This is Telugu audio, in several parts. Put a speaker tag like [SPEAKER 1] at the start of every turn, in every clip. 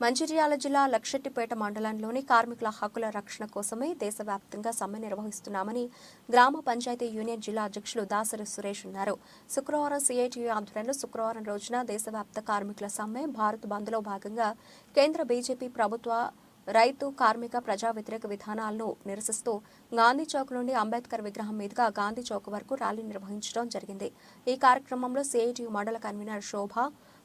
[SPEAKER 1] మంచిర్యాల జిల్లా లక్షెట్టిపేట మండలంలోని కార్మికుల హక్కుల రక్షణ కోసమే దేశవ్యాప్తంగా సమ్మె నిర్వహిస్తున్నామని గ్రామ పంచాయతీ యూనియన్ జిల్లా అధ్యక్షులు దాసరి సురేష్ అన్నారు శుక్రవారం సిఐటియు ఆధ్వర్యంలో శుక్రవారం రోజున దేశవ్యాప్త కార్మికుల సమ్మె భారత్ బంద్లో భాగంగా కేంద్ర బీజేపీ ప్రభుత్వ రైతు కార్మిక ప్రజా వ్యతిరేక విధానాలను నిరసిస్తూ గాంధీ చౌక్ నుండి అంబేద్కర్ విగ్రహం మీదుగా గాంధీ చౌక్ వరకు ర్యాలీ నిర్వహించడం జరిగింది. ఈ కార్యక్రమంలో సిఐటియు మండల కన్వీనర్ శోభ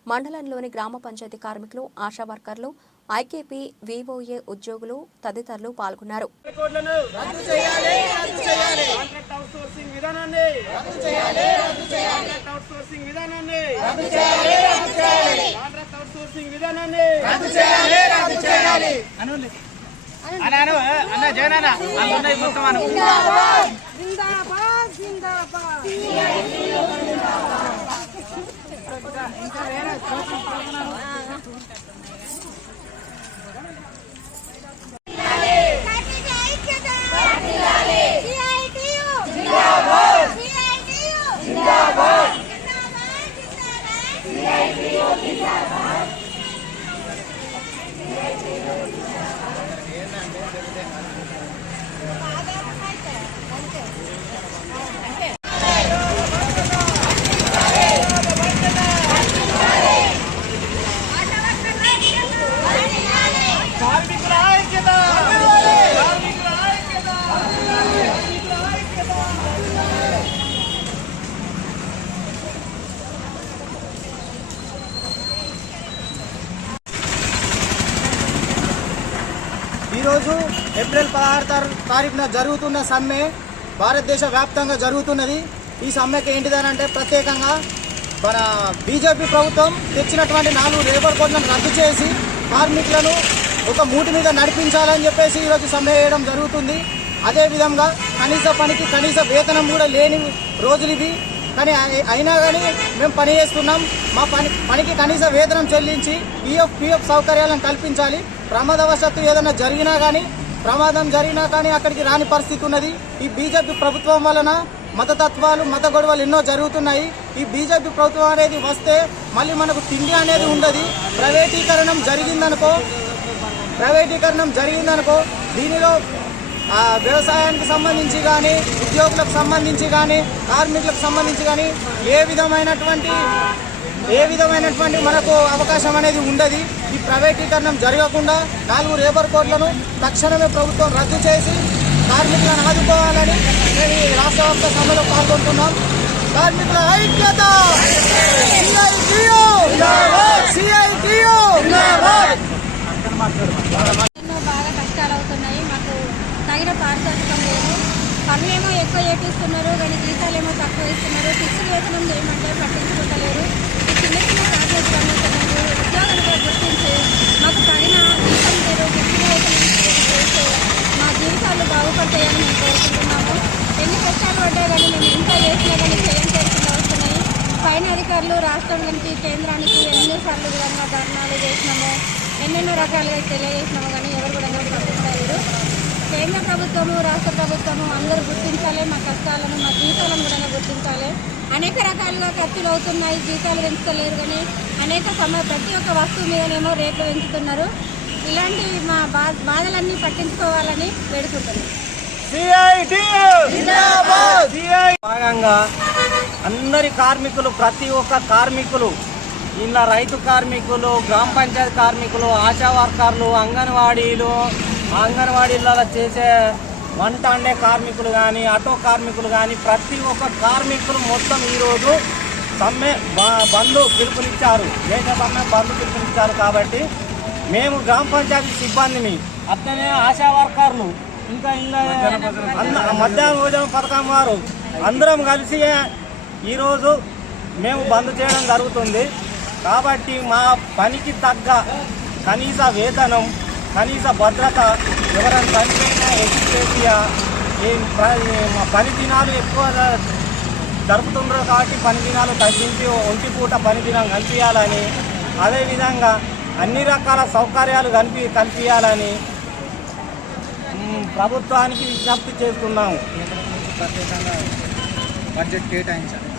[SPEAKER 1] మండలంలోని గ్రామ పంచాయతీ కార్మికులు ఆశా వర్కర్లు ఐకేపీ వివోఏ ఉద్యోగులు తదితరులు పాల్గొన్నారు.
[SPEAKER 2] కోడ్లను రద్దు చేయాలి రద్దు చేయాలి. కాంట్రాక్ట్ అవుట్ సోర్సింగ్ విధానాన్ని రద్దు చేయాలి రద్దు చేయాలి కాంట్రాక్ట్ అవుట్ సోర్సింగ్ విధానాన్ని రద్దు చేయాలి రద్దు చేయాలి కాంట్రాక్ట్ అవుట్ సోర్సింగ్ విధానాన్ని రద్దు చేయాలి రద్దు చేయాలి అనులే అన్న అను అన్న జగన్ అన్న అందులో మొత్తం అను
[SPEAKER 3] జిందాబాద్ జిందాబాద్
[SPEAKER 2] కార్మికుల ఐక్యత కార్మికుల ఐక్యత కార్మికుల ఐక్యత
[SPEAKER 4] ఈరోజు ఏప్రిల్ పదహారు తారీ- తారీఖున జరుగుతున్న సమ్మె భారతదేశ వ్యాప్తంగా జరుగుతున్నది. ఈ సమ్మెకి ఏంటిదనంటే ప్రత్యేకంగా మన బీజేపీ ప్రభుత్వం తెచ్చినటువంటి నాలుగు లేబర్ కోడ్లను రద్దు చేసి కార్మికులను ఒక మూటి మీద నడిపించాలని చెప్పేసి ఈరోజు సమ్మె చేయడం జరుగుతుంది. అదేవిధంగా కనీస పనికి కనీస వేతనం కూడా లేని రోజులు ఇవి. కానీ అయినా కానీ మేము పని చేస్తున్నాం. మా పని పనికి కనీస వేతనం చెల్లించి పిఎఫ్ పిఎఫ్ సౌకర్యాలను కల్పించాలి. ప్రమాదవశాత్తు ఏదైనా జరిగినా కానీ ప్రమాదం జరిగినా కానీ అక్కడికి రాని పరిస్థితి ఉన్నది. ఈ బీజేపీ ప్రభుత్వం వలన మతతత్వాలు మత గొడవలు ఎన్నో జరుగుతున్నాయి. ఈ బీజేపీ ప్రభుత్వం అనేది వస్తే మళ్ళీ మనకు తిండి అనేది ఉండదు. ప్రైవేటీకరణం జరిగిందనుకో ప్రైవేటీకరణం జరిగిందనుకో దీనిలో వ్యవసాయానికి సంబంధించి కానీ ఉద్యోగులకు సంబంధించి కానీ కార్మికులకు సంబంధించి కానీ ఏ విధమైనటువంటి ఏ విధమైనటువంటి మనకు అవకాశం అనేది ఉండదు. ఈ ప్రైవేటీకరణం జరగకుండా నాలుగు లేబర్ కోడ్లను తక్షణమే ప్రభుత్వం రద్దు చేసి కార్మికులను ఆదుకోవాలని మేము రాష్ట్ర వ్యాప్త సభలో పాల్గొంటున్నాం. కార్మికుల ఐక్యత CITU! CITU!
[SPEAKER 3] ఎన్నో బాగా కష్టాలు అవుతున్నాయి మాకు తగిన పారితోషికం లేదు. పనులేమో ఎక్కువ చేపిస్తున్నారు కానీ జీతాలేమో తక్కువ ఇస్తున్నారు ఫిక్స్డ్ వేతనం చేయమంటే పట్టించుకుంటలేరు చిన్న చిన్న చార్జెస్ పడుతున్నారు ఉద్యోగాలు కూడా గుర్తించి మాకు పైన జీతం లేదు. ఫిక్స్డ్ వేతనం చేస్తే మా జీవితాలు బాగుపడతాయని మేము కోరుకుంటున్నాము. ఎన్ని కష్టాలు పడ్డా కానీ మేము ఎంత చేసినా కానీ చేయం చేరుకుండా వస్తున్నాయి పైన అధికారులు రాష్ట్రం నుంచి కేంద్రానికి ఎన్నోసార్లు విధంగా ధర్నాలు చేసినాము. ఎన్నెన్నో రకాలుగా తెలియజేసినాము కానీ ఎవరు కూడా ఎవరు పట్టించలేదు కేంద్ర ప్రభుత్వము రాష్ట్ర ప్రభుత్వము అందరూ గుర్తించాలి మా కష్టాలను మా జీతాలను కూడా గుర్తించాలి. అనేక రకాలుగా ఖర్చులు అవుతున్నాయి జీతాలు పెంచుతలేరు కానీ అనేక సమ ప్రతి ఒక్క వస్తువు మీదనేమో రేట్లు పెంచుతున్నారు. ఇలాంటి మా బా బాధలన్నీ పట్టించుకోవాలని వేడుకుంటున్నాం.
[SPEAKER 5] భాగంగా అందరి కార్మికులు ప్రతి ఒక్క కార్మికులు ఇలా రైతు కార్మికులు గ్రామ పంచాయతీ కార్మికులు ఆశా వర్కర్లు అంగన్వాడీలు అంగన్వాడీలలో చేసే వంట అండే కార్మికులు కానీ ఆటో కార్మికులు కానీ ప్రతి ఒక్క కార్మికులు మొత్తం ఈరోజు సమ్మె బంధు పిలుపునిచ్చారు. దేశ సమ్మె బంధు పిలుపునిచ్చారు కాబట్టి మేము గ్రామ పంచాయతీ సిబ్బందిని అట్లనే ఆశా వర్కర్లు ఇంకా ఇలా మధ్యాహ్న భోజన పథకం వారు అందరం కలిసి ఈరోజు మేము బంద్ చేయడం జరుగుతుంది. కాబట్టి మా పనికి తగ్గ కనీస వేతనం కనీస భద్రత ఎవరైనా చనిపోయినా ఎక్స్ప్రెసియా పని దినాలు ఎక్కువ జరుపుతుండ్రు కాబట్టి పని దినాలు తగ్గించి ఒంటి పూట పని దినం కల్పించాలని అదేవిధంగా అన్ని రకాల సౌకర్యాలు కల్పి కల్పించాలని ప్రభుత్వానికి విజ్ఞప్తి చేస్తున్నాము.
[SPEAKER 4] ప్రత్యేకంగా బడ్జెట్ కేటాయించాలి.